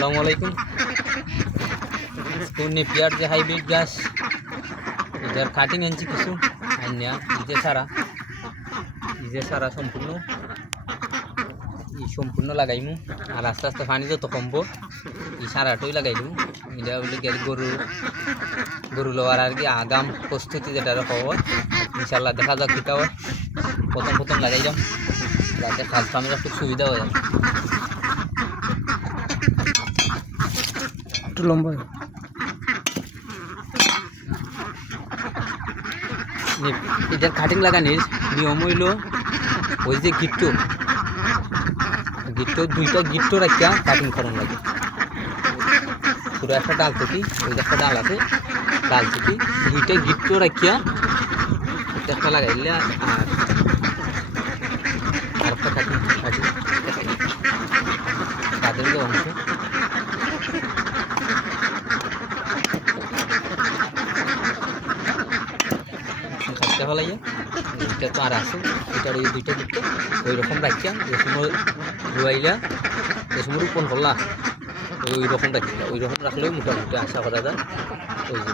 আসসালামু আলাইকুম। নেপিয়ার যে হাইব্রিড গাছ এটার কাটিং আনছি কিছু আইনিয়া ইজে সারা সম্পূর্ণ লাগাইমু। আর আস্তে আস্তে পানি যত কমবো এই সারাটাই লাগাই দিব। এটা বলে গরু লওয়ার আর কি আগাম প্রস্তুতি যেটা খবর। ইনশাল্লাহ দেখা যাক কীটা হয়। প্রথম লাগাই যাম যাতে কাজ কামের একটু সুবিধা হয়। একটু লম্বা এটার কাটিং লাগানির নিয়ম হইল ওই যে গিট্টো দুইটা গিট্টো রাখিয়া কাটিং করার লাগে। পুরো একটা ডাল থেকে ওই একটা ডাল আছে, ডাল থেকে দুইটা গিট্টো রাখিয়া একটা লাগাইলে আর একটা কাটিং তাদের যে অংশ কাটতে ফেলাইয়া দুইটা তো আর আছে, এটার এই দুইটা গিট্টো ওই রকম রাখিয়া যে সময় ধুয়াইলা যে সময় রোপণ করলা ওই রকম রাখলে মোটামুটি আশা করা যায় ওই যে